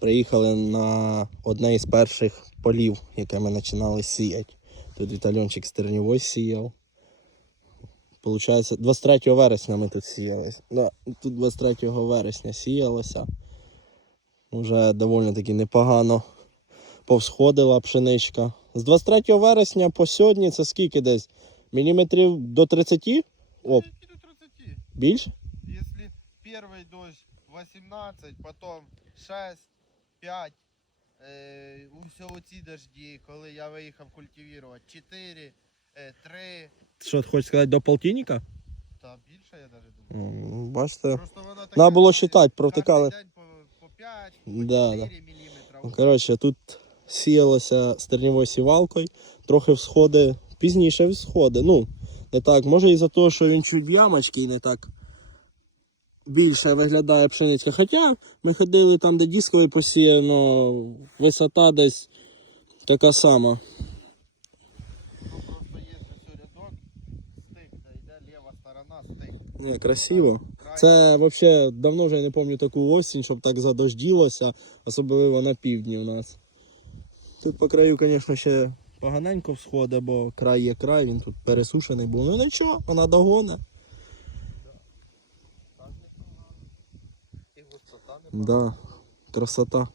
Приїхали на одне із перших полів, яке ми починали сіяти. Тут Вітальончик стернівой сіяв. Получається, 23 вересня ми тут сіяли. Да, тут 23 вересня сіялося. Уже доволі таки непогано повсходила пшеничка. З 23 вересня по сьогодні це скільки десь? Міліметрів до 30? О, Ну, и до 30. більше? Если первый дождь 18, потом 6, 5, е, усього ці дожді, коли я виїхав культивувати, 4, е, 3, Що ти хочеш сказати до полтинника? та більше я навіть думаю. М, Бачите. Просто воно таке, Треба було считати, кожен день по, по 5, по Да, 4 да. міліметра. Ну, Коротше, тут сіялося стерньовою сівалкою, трохи всходи, пізніше всходи. Ну, не так. Може і за те, що він чуть в ямочці і не так більше виглядає пшениця. Хоча ми ходили там, де дисковий посіяно, висота десь така сама. Ні, красиво. Це взагалі давно вже не пам'ятаю таку осінь, щоб так задожділося, особливо на півдні у нас. Тут по краю, звісно, ще поганенько всходить, бо край є край, він тут пересушений був. Ну нічого, вона догоне. Непогана. Да, красота.